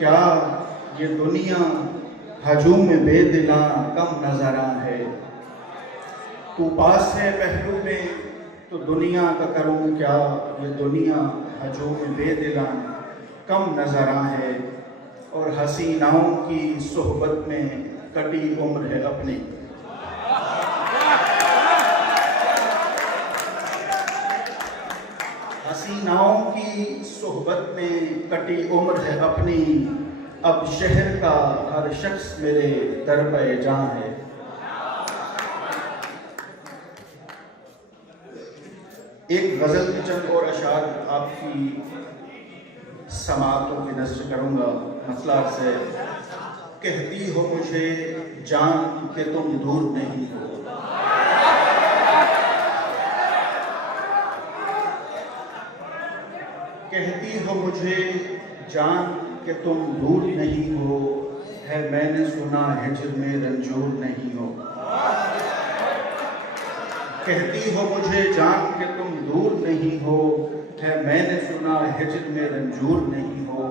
क्या ये दुनिया हजूम में बेदिला कम नजरा है। तू पास है पहलू में तो दुनिया का करूँ क्या, ये दुनिया हजूम में बेदिला कम नजरा है। और हसीनाओं की सोहबत में कटी उम्र है अपनी। हसीनाओं की सोहबत में कटी उम्र है अपनी। अब शहर का हर शख्स मेरे दर पे जां है। एक गज़ल के चंद और अशार आपकी समातों की नज़र करूँगा। मसला से कहती हो मुझे जान के तुम दूर नहीं हो। कहती हो मुझे जान के तुम दूर नहीं हो, है मैंने सुना हिज्र में रंजूर नहीं हो। कहती हो मुझे जान के तुम दूर नहीं हो, है मैंने सुना हिज्र में रंजूर नहीं हो।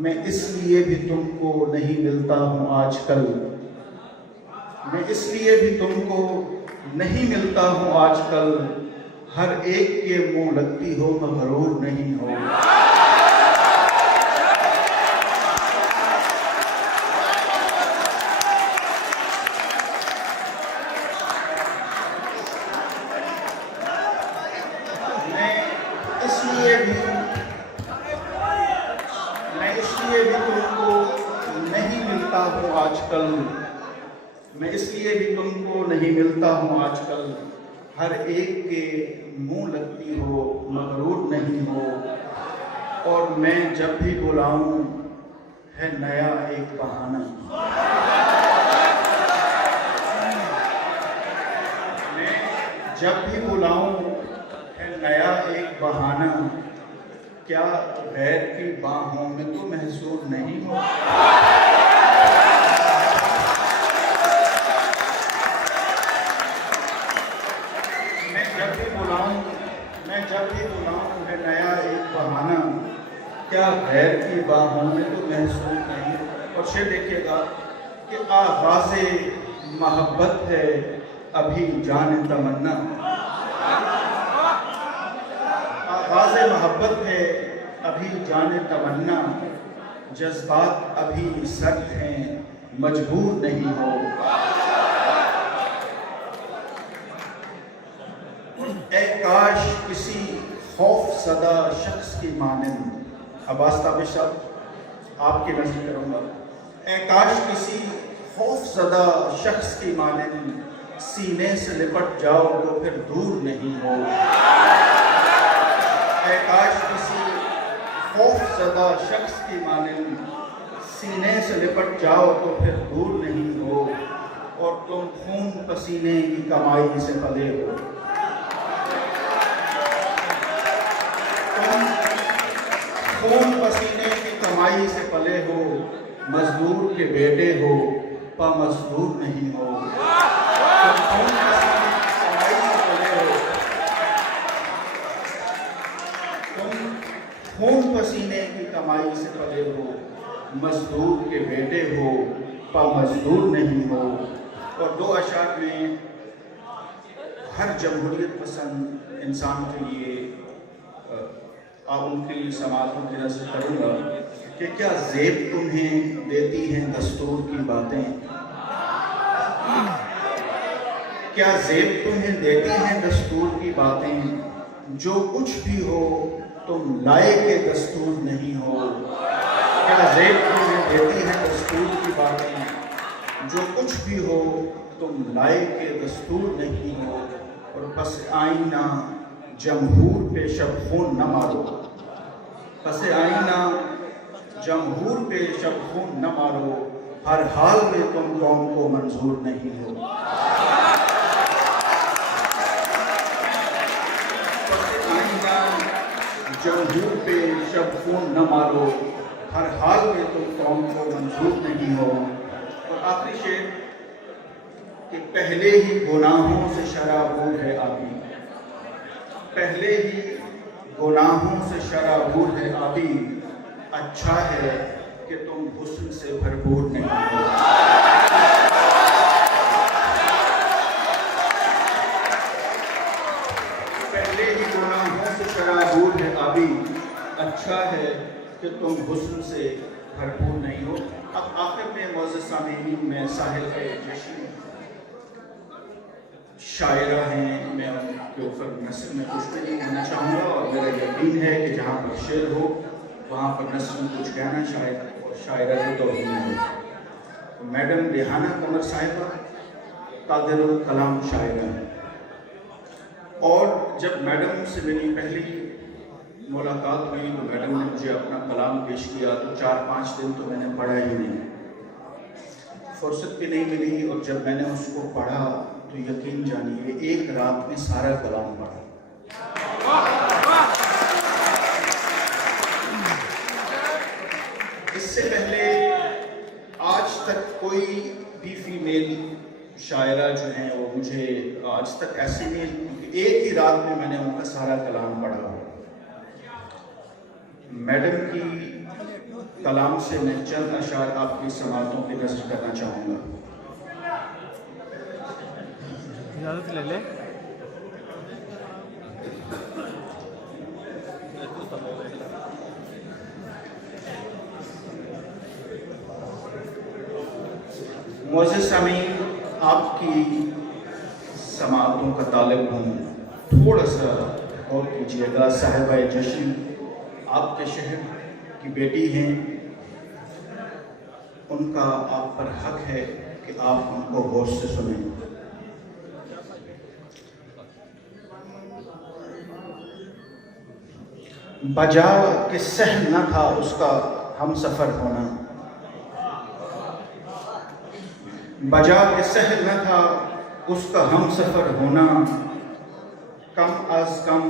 मैं इसलिए भी तुमको नहीं मिलता हूँ आजकल, मैं इसलिए भी तुमको नहीं मिलता हूँ आजकल। हर एक के मुंह लगती हो मगरूर नहीं हो। मैं इसलिए भी तुमको नहीं मिलता हूँ आजकल, मैं इसलिए भी तुमको नहीं मिलता हूँ आजकल। हर एक के मुंह लगती हो मगरूर नहीं हो। और मैं जब भी बुलाऊं है नया एक बहाना। मैं जब भी बुलाऊं है नया एक बहाना। क्या गैर की बाहों में तो महसूर नहीं हो। मैं जब भी बुलाऊं है नया एक बहाना। क्या गैर की बाहों में तो महसूस नहीं। और शेर देखिएगा कि आगाज़े मोहब्बत है अभी जान तमन्ना। आगाज़े मोहब्बत है अभी जान तमन्ना। जज्बात अभी सख्त हैं मजबूर नहीं हो। ए काश किसी खौफ सदा शख्स की मानंद। अब्बास ताबिश साहब आपकी नज़र करूँगा। ए काश किसी खौफ सदा शख्स की मानंद। सीने से लिपट जाओ तो फिर दूर नहीं हो। ए काश किसी खौफ सदा शख्स की मानंद। सीने से लिपट जाओ तो फिर दूर नहीं हो। और तुम खून पसीने की कमाई से पले हो। खून पसीने की कमाई से पले हो। मजदूर के बेटे हो पा मजदूर नहीं हो। तुम खून पसीने की कमाई से पले हो। तुम खून पसीने की कमाई से पले हो। मजदूर के बेटे हो पा मजदूर नहीं हो। और दो अशार में हर जमहूरियत पसंद इंसान के लिए आप उनकी समातों की नज़र करूँगा कि क्या ज़ेब तुम्हें देती हैं दस्तूर की बातें। क्या ज़ेब तुम्हें देती हैं दस्तूर की बातें। जो कुछ भी हो तुम लायक दस्तूर नहीं हो। क्या ज़ेब तुम्हें देती हैं दस्तूर की बातें। जो कुछ भी हो तुम लायक दस्तूर नहीं हो। और बस आईना जमहूर पे शब खून न मारो। बस आईना जमहूर पे शब खून न मारो। हर हाल में तुम कौम को मंजूर नहीं हो। बस आईना जमहूर पे शब खून न मारो। हर हाल में तुम कौम को मंजूर नहीं हो। और आखिरी शेर कि पहले ही गुनाहों से शराबूर है आबी। पहले ही गुनाहों से शराबूर है आबी। अच्छा है कि हुस्न से भरपूर नहीं हो। पहले ही गुनाहों से शराबूर है आबी, अच्छा है कि तुम हुस्न से भरपूर नहीं हो। अब आखिर में मौजूद सामीन में साहिल जश्न शायरा हैं, मैं उनके ऊपर नस्ल में कुछ भी नहीं कहना चाहूँगा और मेरा यकीन है कि जहाँ पर शेर हो वहाँ पर नस्ल में कुछ कहना शायद और शायरा से तो नहीं हो। मैडम रेहाना कमर साहिबा कादिरुल कलाम शायरा, और जब मैडम से मेरी पहली मुलाकात हुई तो मैडम ने मुझे अपना कलाम पेश किया तो 4-5 दिन तो मैंने पढ़ा ही नहीं, फुर्सत भी नहीं मिली, और जब मैंने उसको पढ़ा तो यकीन जानिए एक रात में सारा कलाम पढ़ा। इससे पहले आज तक कोई भी फीमेल शायरा जो हैं वो मुझे आज तक ऐसे नहीं, एक ही रात में मैंने उनका सारा कलाम पढ़ा हो। मैडम की कलाम से मैं चंद अशार आपकी समातों की नज़र करना चाहूँगा। इजाज़त ले ले। मोअज़्ज़िज़ सामीन, आपकी समातों का तालिब हूँ, थोड़ा सा गौर कीजिएगा। साहिबा जश्न आपके शहर की बेटी हैं, उनका आप पर हक है कि आप उनको गौर से सुनें। बजा के सहल न था उसका हम सफ़र होना, बजा के सहल न था उसका हम सफ़र होना, कम अज कम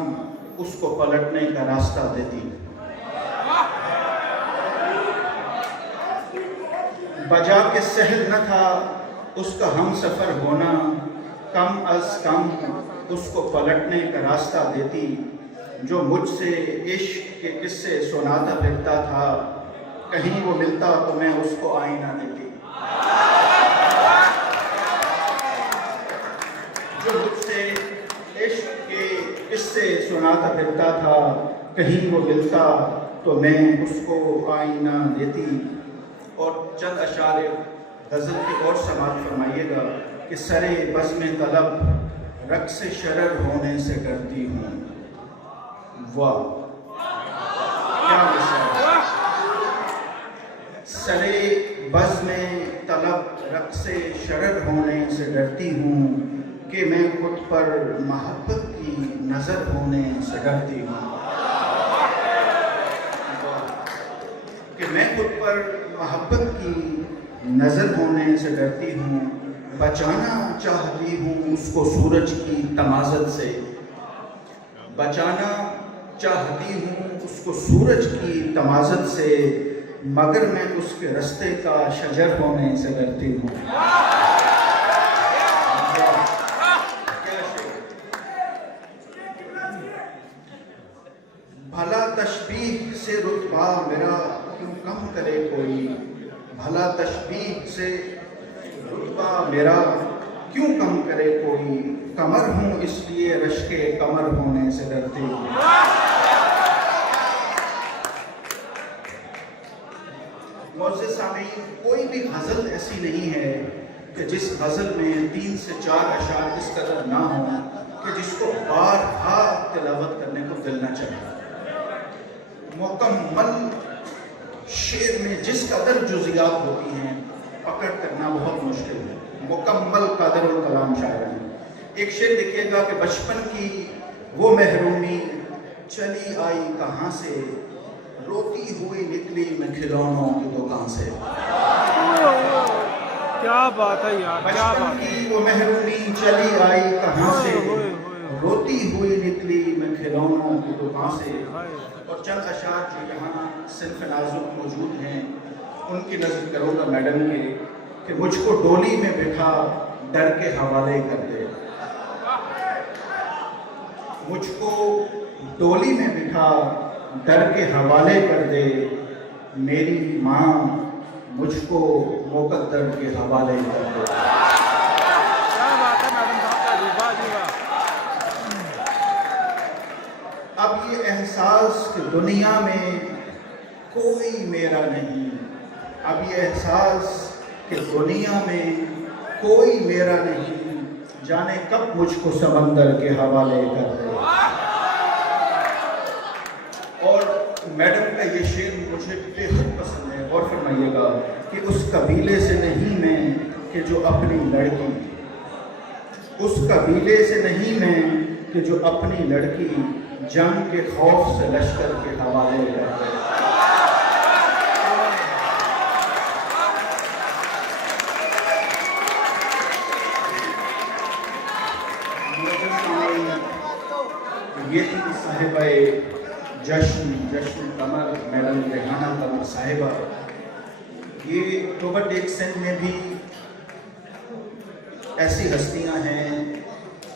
उसको पलटने का रास्ता देती। बजा के सहल न था उसका हम सफ़र होना, कम अज कम उसको पलटने का रास्ता देती। जो मुझसे इश्क के किस्से सुनाता फिरता था, कहीं वो मिलता तो मैं उसको आईना देती। जो मुझसे इश्क के किस्से सुनाता फिरता था, कहीं वो मिलता तो मैं उसको आईना देती। और चंद अशारे गज़ल की और समात फरमाइएगा कि सरे बज़्म तलब रक़्स शरर होने से डरती हूँ। वाह क्या मिसाल! सरे बज़्म तलब रक़्स शरर होने से डरती हूँ कि मैं खुद पर मोहब्बत की नज़र होने से डरती हूँ। कि मैं खुद पर मोहब्बत की नज़र होने से डरती हूँ। बचाना चाहती हूँ उसको सूरज की तमाज़त से, बचाना चाहती हूँ उसको सूरज की तमाज़त से, मगर मैं उसके रास्ते का शजर होने से डरती हूँ। भला तशबीह से रुतबा मेरा क्यों कम करे कोई, भला तशबीह से रुतबा मेरा क्यों कम करे कोई, कमर हूँ इसलिए रश्के कमर होने से डरती हूँ। मुअज़्ज़िज़ सामीन, कोई भी गज़ल ऐसी नहीं है कि जिस गज़ल में 3 से 4 अशार इस कदर ना हो कि जिसको बार-बार तिलावत करने को दिल ना चाहे। मुकम्मल शेर में जिस कदर जुज़ियात होती हैं पकड़ करना बहुत मुश्किल है। मुकम्मल कादिरुल कलाम शायर हैं। एक शेर देखिएगा कि बचपन की वो महरूमी चली आई कहाँ से, रोती हुई निकली मैं खिलौनों की दुकान से। क्या बात है यार, क्या बात बचपन की वो महरूमी चली आई कहाँ से, रोती हुई निकली मैं खिलौनों की दुकान से। और चंद अशार जो यहाँ सिर्फ नाजुक मौजूद हैं उनकी नज़र करूँगा मैडम के कि मुझको डोली में बिठा डर के हवाले कर दे, मुझको डोली में बिठा डर के हवाले कर दे, मेरी माँ मुझको मुकद्दर के हवाले कर दो। क्या बात है मैडम साहब का जी, वाह जी वाह। अब ये एहसास कि दुनिया में कोई मेरा नहीं, अब ये एहसास कि दुनिया में कोई मेरा नहीं, जाने कब मुझको समंदर के हवाले कर दे। और मैडम का ये शेर मुझे बेहद पसंद है, और फरमाइएगा कि उस कबीले से नहीं मैं कि जो अपनी लड़की, उस कबीले से नहीं मैं कि जो अपनी लड़की जंग के खौफ से लश्कर के हवाले कर दे। ये थी साहिबा जश्न कमर मैडम रेहाना कमर साहिबा। ये अक्टूबर डेट सेंट में भी ऐसी हस्तियां हैं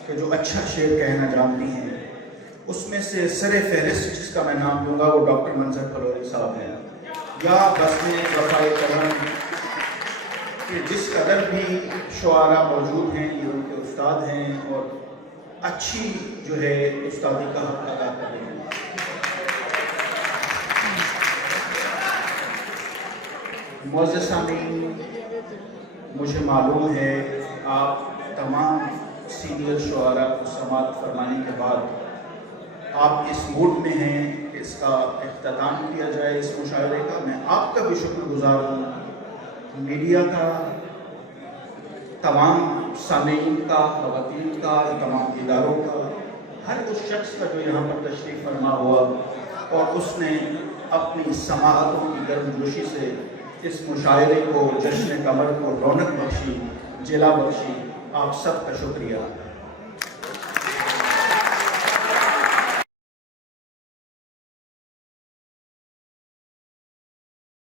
कि जो अच्छा शेर कहना जानती हैं। उसमें से सरे फहरिस्त जिसका मैं नाम दूंगा वो डॉक्टर मंजर फलोरी साहब हैं। या बस में वफाए कलम कि जिस कदर भी शुआरा मौजूद हैं ये उनके उस्ताद हैं और अच्छी जो है उस्तादी का हक अदा कर रहे हैं। मुअज़्ज़ज़ सामीन, मुझे मालूम है आप तमाम सीनियर शुआरा को समाअत फरमाने के बाद आप इस मूड में हैं कि इसका इख्तिताम किया जाए इस मुशायरे का। मैं आपका भी शुक्रगुजार हूँ, मीडिया का, तमाम सामीन का, ख़वातीन का, तमाम इदारों का, हर उस शख्स का जो यहाँ पर तशरीफ़ फरमा हुआ और उसने अपनी समाअतों की गर्मजोशी से इस मुशायरे को, जश्न कमर को रौनक बख्शी, जिला बख्शी। आप सब का शुक्रिया।